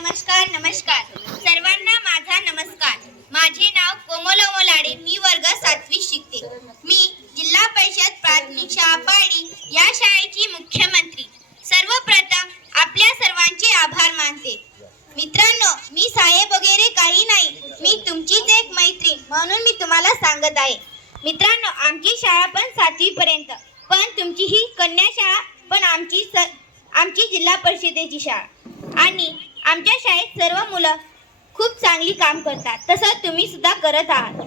नमस्कार नमस्कार. सर्वांना माझा नमस्कार. माझे नाव कोमल ओमलाडे मी वर्ग सातवी शिकते. मी जिल्हा परिषद प्राथमिक शाळा पाडी या शाळेची मुख्यमंत्री. सर्वप्रथम आपल्या सर्वांचे आभार मानते. मित्रांनो मी साहेब वगैरे काही नाही. मी तुमचीच एक मैत्री म्हणून मी तुम्हाला सांगत आहे. मित्रांनो आमची शाळा पण सातवी पर्यंत पण तुमची ही कन्या शाळा पण आमची स आमची जिल्हा परिषदेची शाळा. आणि आमच्या शाळेत सर्व मुलं खूप चांगली काम करतात. तसं तुम्ही सुद्धा करत आहात.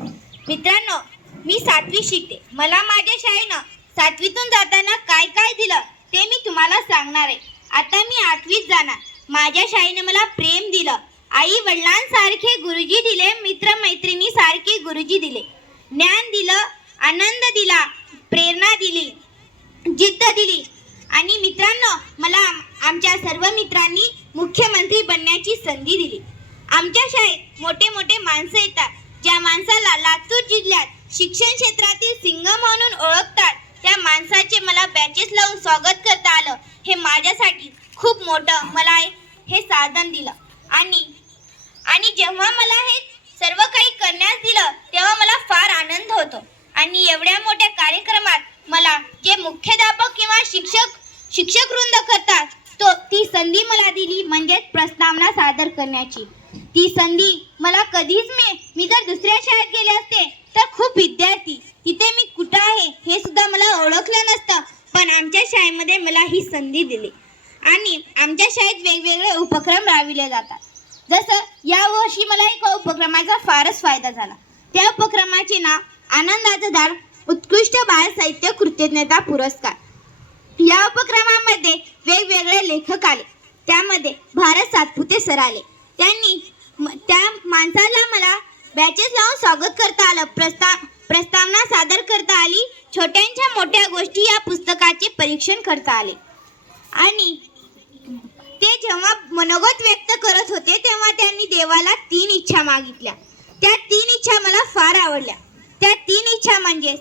मित्रांनो मी सातवी शिकते. मला माझ्या शाळेनं सातवीतून जाताना काय काय दिलं ते मी तुम्हाला सांगणार आहे. आता मी आठवीत जाणार. माझ्या शाळेने मला प्रेम दिलं. आई वडिलांसारखे गुरुजी दिले मित्रमैत्रिणी सारखे गुरुजी दिले. ज्ञान दिलं आनंद दिला प्रेरणा दिली जिद्द दिली. आणि मित्रांनो मला आमच्या सर्व मित्रांनी मुख्यमंत्री बनण्याची संधी दिली. आमच्या शाळेत मोठे मोठे माणसं येतात. ज्या माणसाला लातूर जिल्ह्यात शिक्षण क्षेत्रातील सिंह म्हणून ओळखतात त्या माणसाचे मला बॅचेस लावून स्वागत करता आलं. हे माझ्यासाठी खूप मोठं मला हे साधन दिलं. आणि आणि जेव्हा मला हे सर्व काही करण्यास दिलं तेव्हा मला फार आनंद होतो. आणि एवढ्या मोठ्या कार्यक्रमात मला जे मुख्याध्यापक किंवा शिक्षक शिक्षक वृंद संधी मला दिली म्हणजेच प्रस्तावना सादर करण्याची. ती संधी मला कधीच मी मी जर दुसऱ्या शाळेत गेले असते तर खूप विद्यार्थी तिथे मी कुठं आहे हे सुद्धा मला ओळखलं नसतं. पण आमच्या शाळेमध्ये मला ही संधी दिली. आणि आमच्या शाळेत वेगवेगळे उपक्रम राबविले जातात. जसं या वर्षी मला एका उपक्रमाचा फारच फायदा झाला. त्या उपक्रमाचे नाव आनंदाचं दार उत्कृष्ट बाळ साहित्य कृतज्ञता पुरस्कार. या उपक्रमामध्ये लेखक आले. त्यामध्ये भारत सातपुते सर आले. त्यांनी त्या माणसाला मला बॅचेस लावून स्वागत करता आलं. प्रस्ताव प्रस्तावना सादर करता आली. छोट्यांच्या मोठ्या गोष्टी या पुस्तकाचे परीक्षण करता आले. आणि ते जेव्हा मनोगत व्यक्त करत होते तेव्हा त्यांनी देवाला तीन इच्छा मागितल्या. त्या तीन इच्छा मला फार आवडल्या. त्या तीन इच्छा म्हणजे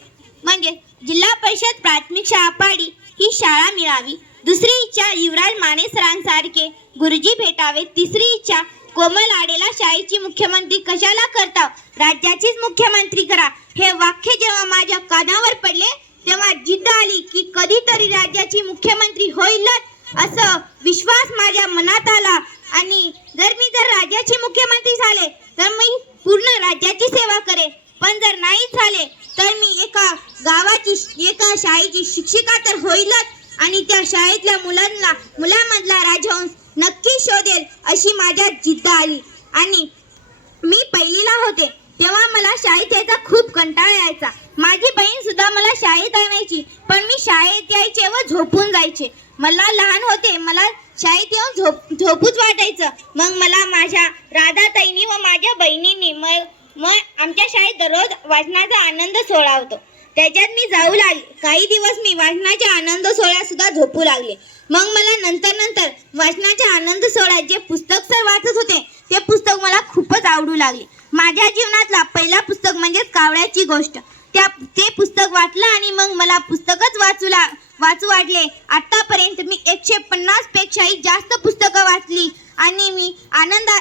म्हणजे जिल्हा परिषद प्राथमिक शाळा पाडी ही शाळा मिळावी. दुसरी इच्छा युवराज माने सरांसारखे गुरुजी भेटावे तिसरी इच्छा कोमल आडेला शाळेची मुख्यमंत्री कशाला करता? राज्याचीच मुख्यमंत्री करा. हे वाक्य जेव्हा माझ्या कानावर पडले तेव्हा जिद्द आली की कधीतरी राज्याची मुख्यमंत्री होईलच असं विश्वास माझ्या मनात आला. आणि जर मी जर राज्याचे मुख्यमंत्री झाले तर मी पूर्ण राज्याची सेवा करेन. पण जर नाही झाले तर मी एका गावाची एका शाळेची शिक्षिका तर होईलच. आणि त्या शाळेतल्या मुलांना मुलामधला राजहंस नक्की शोधेल अशी माझ्या जिद्द आली. आणि मी पहिलीला होते तेव्हा मला शाळेत यायचा खूप कंटाळा यायचा. माझी बहीण सुद्धा मला शाळेत आणायची पण मी शाळेत यायचे व झोपून जायचे. मला लहान होते मला शाळेत येऊन झोप झोपूच वाटायचं. मग मला माझ्या राधाताईंनी व माझ्या बहिणींनी मग मग आमच्या शाळेत दररोज वाचनाचा आनंद सोळा होतो. त्याच्यात मी जाऊ लागले. काही दिवस मी वाचनाच्या आनंद सोहळ्यात सुद्धा झोपू लागले. मग मला नंतर नंतर वाचनाच्या आनंद सोहळ्यात जे पुस्तक सर वाचत होते ते पुस्तक मला खूपच आवडू लागले. माझ्या जीवनातला पहिला पुस्तक म्हणजेच कावळ्याची गोष्ट. त्या ते पुस्तक वाचलं आणि मग मला पुस्तकच वाचू ला वाचू वाटले. आत्तापर्यंत मी एकशे पन्नास पेक्षाही जास्त पुस्तकं वाचली आणि मी आनंदा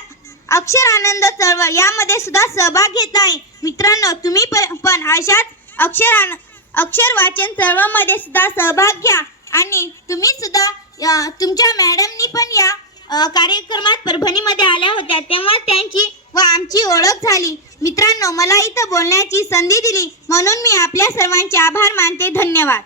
अक्षर आनंद चळवळ यामध्ये सुद्धा सहभाग घेत आहे. मित्रांनो तुम्ही प- पण अशाच अक्षर अक्षर वाचन सर्वांमध्ये सुद्धा सहभाग घ्या. आणि तुम्ही सुद्धा तुमच्या मॅडमनी पण या कार्यक्रमात परभणीमध्ये आल्या होत्या. तेव्हा त्यांची व आमची ओळख झाली. मित्रांनो मला इथं बोलण्याची संधी दिली. म्हणून मी आपल्या सर्वांचे आभार मानते. धन्यवाद.